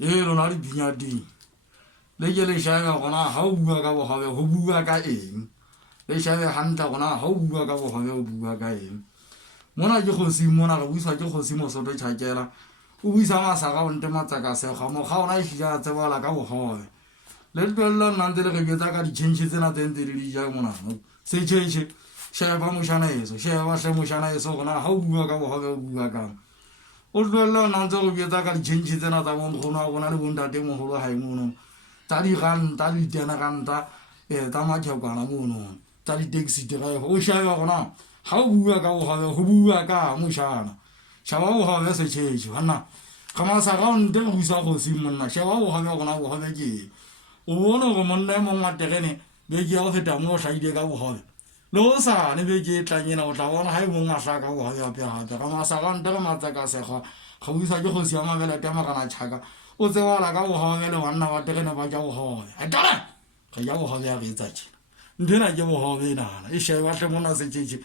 lona le pinya ding le ke le shabe gona ha o bua ka bogobe go bua ka eng le shabe hantla gona ha o bua ka bogobe o bua ka eng mona ke kgosi mona re buiswa ke kgosi Mosotho Tjhakela o buisa masaka o nte matsaka sekgwa mokga ona e hija tsebala ka bogobe le tlwella nna ntse le re betsa ka ditšhentšhe tsena tse ntse le di ja monana setšhetšhe sheba mošana eso sheba hle mošana eso gona ha o bua ka bogobe o bua kang o tlwella nna ntse go betsa ka ditšhentšhe tsena tsa bonkgono a bona le bontatemogolo gae mono tsa diranta le ditenaganta tsa mathekwana mono tsa di-taxi driver o sheba gona ha o bua ka bogobe go bua ka mošana shaba bogobe setšhetšhe banna ga masaka o nte go buisa kgosi monna sheba bogobe gona bogobe ke eng o bone gore monna e mongwe wa tegene beke ya go feta mo o tlhaile ka bogobe le go sane beke e tlanyena o tla bona ga e mongwe a tla ka bogobe gape-gape ga masaka nte ge matseka sekgwa ga buisa ke kgosi ya mabele temagana tšhaka o tsebala ka bogobe le banna ba tegene ba ja bogobe etale ga ja bogobe ya go etsa tšena nthena ke bogobe e nagana e sheba tle mona setšhetše